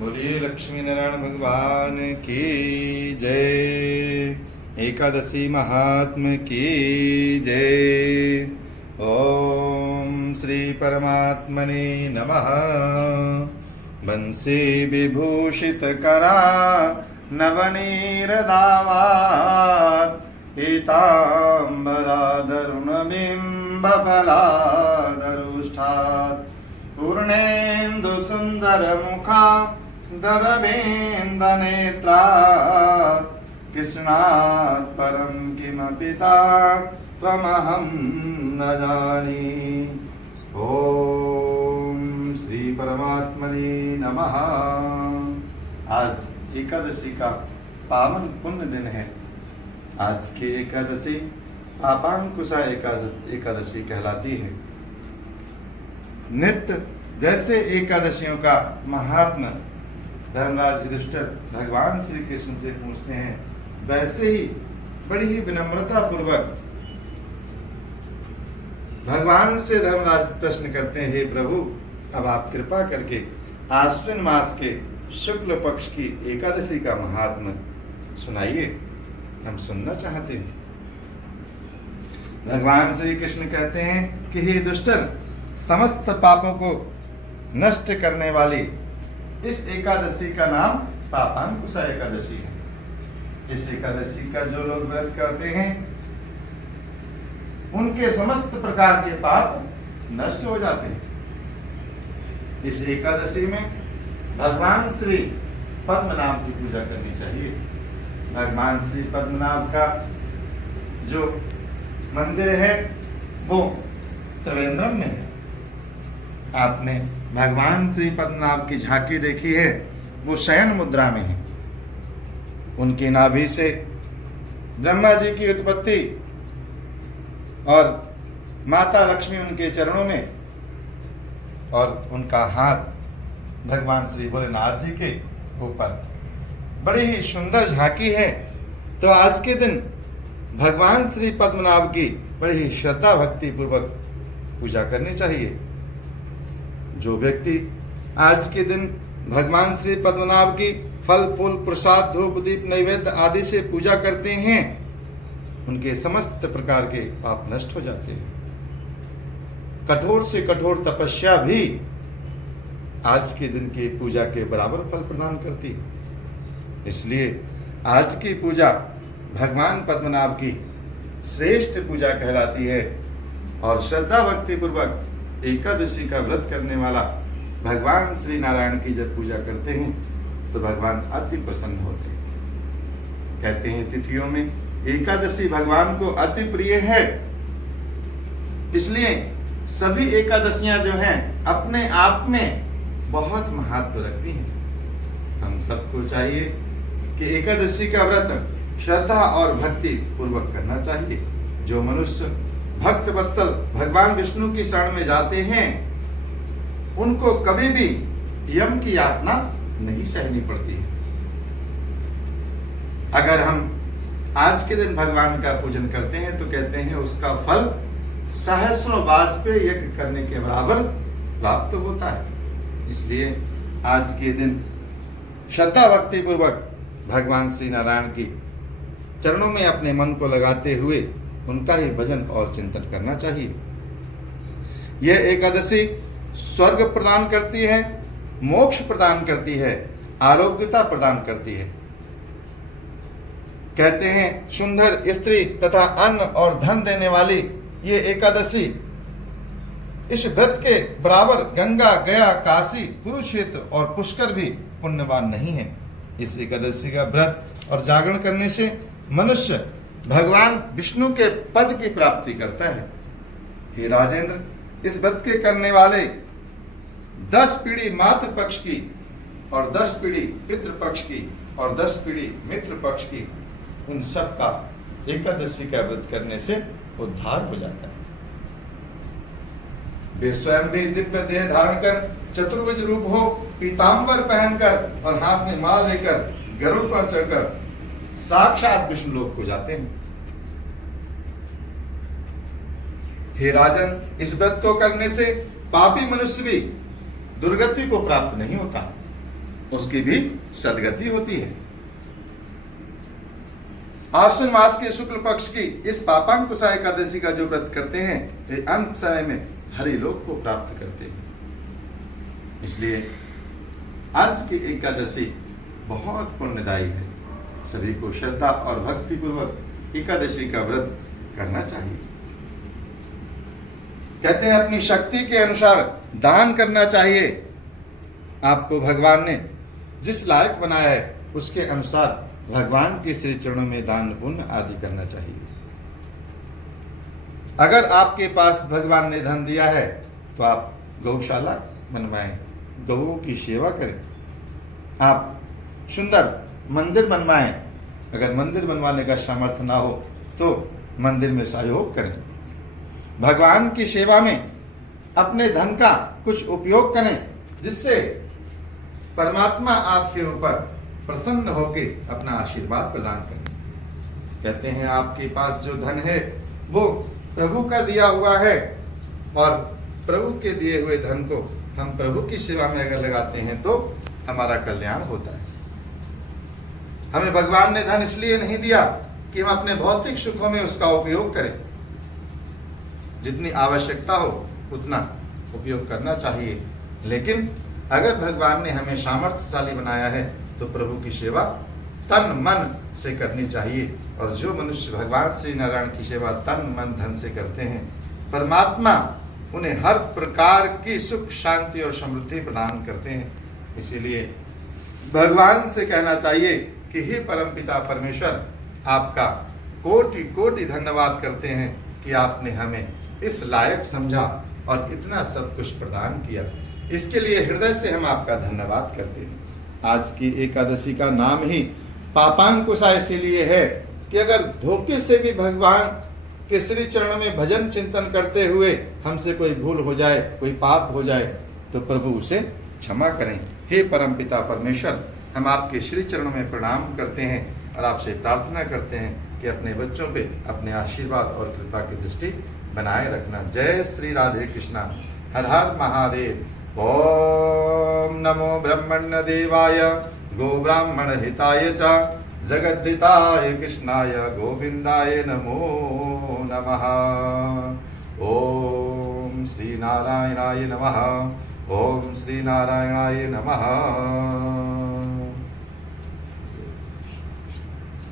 बोलिए लक्ष्मी नारायण भगवान की जय। एकादशी महात्म की जय। ओम श्री परमात्मने नमः। बंसी विभूषित करा नवनीरदावात् पीताम्बराधरुण बिंब फलाधरुष्ठात् पूर्णेन्दु सुंदर मुखा दरबेन्द नेत्रात् कृष्णात् परं किमपि त्वमहं न जाने। ओम श्री परमात्मने नमः। आज एकादशी का पावन पुण्य दिन है। आज की एकादशी पापांकुशा एकादशी कहलाती है। नित्य जैसे एकादशियों का महात्मा धर्मराज युधिष्ठिर भगवान श्री कृष्ण से पूछते हैं, वैसे ही बड़ी ही विनम्रता पूर्वक भगवान से धर्मराज प्रश्न करते हैं, हे प्रभु, अब आप कृपा करके आश्विन मास के शुक्ल पक्ष की एकादशी का महात्मा सुनाइए, हम सुनना चाहते हैं। भगवान श्री कृष्ण कहते हैं कि हे दुष्टर, समस्त पापों को नष्ट करने वाली इस एकादशी का नाम पापांकुशा एकादशी है। इस एकादशी का जो लोग व्रत करते हैं उनके समस्त प्रकार के पाप नष्ट हो जाते हैं। इस एकादशी में भगवान श्री पद्मनाभ की पूजा करनी चाहिए। भगवान श्री पद्मनाभ का जो मंदिर है वो त्रिवेंद्रम में है। आपने भगवान श्री पद्मनाभ की झांकी देखी है, वो शयन मुद्रा में है। उनकी नाभि से ब्रह्मा जी की उत्पत्ति और माता लक्ष्मी उनके चरणों में और उनका हाथ भगवान श्री भोलेनाथ जी के ऊपर। बड़ी ही सुंदर झांकी है। तो आज के दिन भगवान श्री पद्मनाभ की बड़ी ही श्रद्धा भक्ति पूर्वक पूजा करनी चाहिए। जो व्यक्ति आज के दिन भगवान श्री पद्मनाभ की फल फूल प्रसाद धूप दीप नैवेद्य आदि से पूजा करते हैं, उनके समस्त प्रकार के पाप नष्ट हो जाते हैं। कठोर से कठोर तपस्या भी आज के दिन की पूजा के बराबर फल प्रदान करती है। इसलिए आज की पूजा भगवान पद्मनाभ की श्रेष्ठ पूजा कहलाती है। और श्रद्धा भक्ति पूर्वक एकादशी का व्रत करने वाला भगवान श्री नारायण की जब पूजा करते हैं तो भगवान अति प्रसन्न होते हैं। कहते हैं तिथियों में एकादशी भगवान को अति प्रिय है। इसलिए सभी एकादशियां जो हैं अपने आप में बहुत महत्व रखती हैं। हम सबको चाहिए कि एकादशी का व्रत श्रद्धा और भक्ति पूर्वक करना चाहिए। जो मनुष्य भक्त वत्सल भगवान विष्णु की शरण में जाते हैं उनको कभी भी यम की यातना नहीं सहनी पड़ती है। अगर हम आज के दिन भगवान का पूजन करते हैं तो कहते हैं उसका फल सहस्रों वाजपेय यज्ञ करने के बराबर प्राप्त होता है। इसलिए आज के दिन श्रद्धा भक्ति पूर्वक भगवान श्री नारायण की चरणों में अपने मन को लगाते हुए उनका ही भजन और चिंतन करना चाहिए। यह एकादशी स्वर्ग प्रदान करती है, मोक्ष प्रदान करती है, आरोग्यता प्रदान करती है। कहते हैं सुंदर स्त्री तथा अन्न और धन देने वाली ये एकादशी इस व्रत के बराबर गंगा गया काशी कुरुक्षेत्र और पुष्कर भी पुण्यवान नहीं है। इस एकादशी का व्रत और जागरण करने से मनुष्य भगवान विष्णु के पद की प्राप्ति करता है। हे राजेंद्र, इस व्रत के करने वाले 10 पीढ़ी मातृ पक्ष की और 10 पीढ़ी पितृ पक्ष की और 10 पीढ़ी मित्र पक्ष की, उन सब का एकादशी का व्रत करने से उद्धार हो जाता है। वे स्वयं भी दिव्य देह धारण कर चतुर्भुज रूप हो, पीताम्बर पहनकर और हाथ में माला लेकर गरुड़ पर चढ़कर साक्षात विष्णु लोक को जाते हैं। हे राजन, इस व्रत को करने से पापी मनुष्य भी दुर्गति को प्राप्त नहीं होता। उसकी भी सदगति होती है। आश्विन मास के शुक्ल पक्ष की इस पापांकुशा एकादशी का जो व्रत करते हैं वे अंत समय में हरि लोक को प्राप्त करते हैं। इसलिए आज की एकादशी बहुत पुण्यदायी है। सभी को श्रद्धा और भक्ति पूर्वक एकादशी का व्रत करना चाहिए। कहते हैं अपनी शक्ति के अनुसार दान करना चाहिए। आपको भगवान ने जिस लायक बनाया है उसके अनुसार भगवान के श्री चरणों में दान पुण्य आदि करना चाहिए। अगर आपके पास भगवान ने धन दिया है तो आप गौशाला बनवाएं, गौओं की सेवा करें। आप सुंदर मंदिर बनवाएं। अगर मंदिर बनवाने का सामर्थ्य ना हो तो मंदिर में सहयोग करें। भगवान की सेवा में अपने धन का कुछ उपयोग करें जिससे परमात्मा आपके ऊपर प्रसन्न होकर अपना आशीर्वाद प्रदान करें। कहते हैं आपके पास जो धन है वो प्रभु का दिया हुआ है और प्रभु के दिए हुए धन को हम प्रभु की सेवा में अगर लगाते हैं तो हमारा कल्याण होता है। हमें भगवान ने धन इसलिए नहीं दिया कि हम अपने भौतिक सुखों में उसका उपयोग करें। जितनी आवश्यकता हो उतना उपयोग करना चाहिए, लेकिन अगर भगवान ने हमें सामर्थ्यशाली बनाया है तो प्रभु की सेवा तन मन से करनी चाहिए। और जो मनुष्य भगवान श्री नारायण की सेवा तन मन धन से करते हैं, परमात्मा उन्हें हर प्रकार की सुख शांति और समृद्धि प्रदान करते हैं। इसीलिए भगवान से कहना चाहिए कि हे परमपिता परमेश्वर, आपका कोटि कोटि धन्यवाद करते हैं कि आपने हमें इस लायक समझा और इतना सब कुछ प्रदान किया। इसके लिए हृदय से हम आपका धन्यवाद करते हैं। आज की एकादशी का नाम ही पापांकुशा इसीलिए है कि अगर धोखे से भी भगवान के श्री चरण में भजन चिंतन करते हुए हमसे कोई भूल हो जाए, कोई पाप हो जाए तो प्रभु उसे क्षमा करें। हे परमपिता परमेश्वर, हम आपके श्री चरणों में प्रणाम करते हैं और आपसे प्रार्थना करते हैं कि अपने बच्चों पे अपने आशीर्वाद और कृपा की दृष्टि बनाए रखना। जय श्री राधे कृष्णा। हर हर महादेव। ओम नमो ब्रह्मण्य देवाय गो ब्राह्मण हिताय च जगद्धिताय कृष्णाय गोविंदाय नमो नमः। ओम श्री नारायणाय नमः। ओम श्री नारायणाय नमः।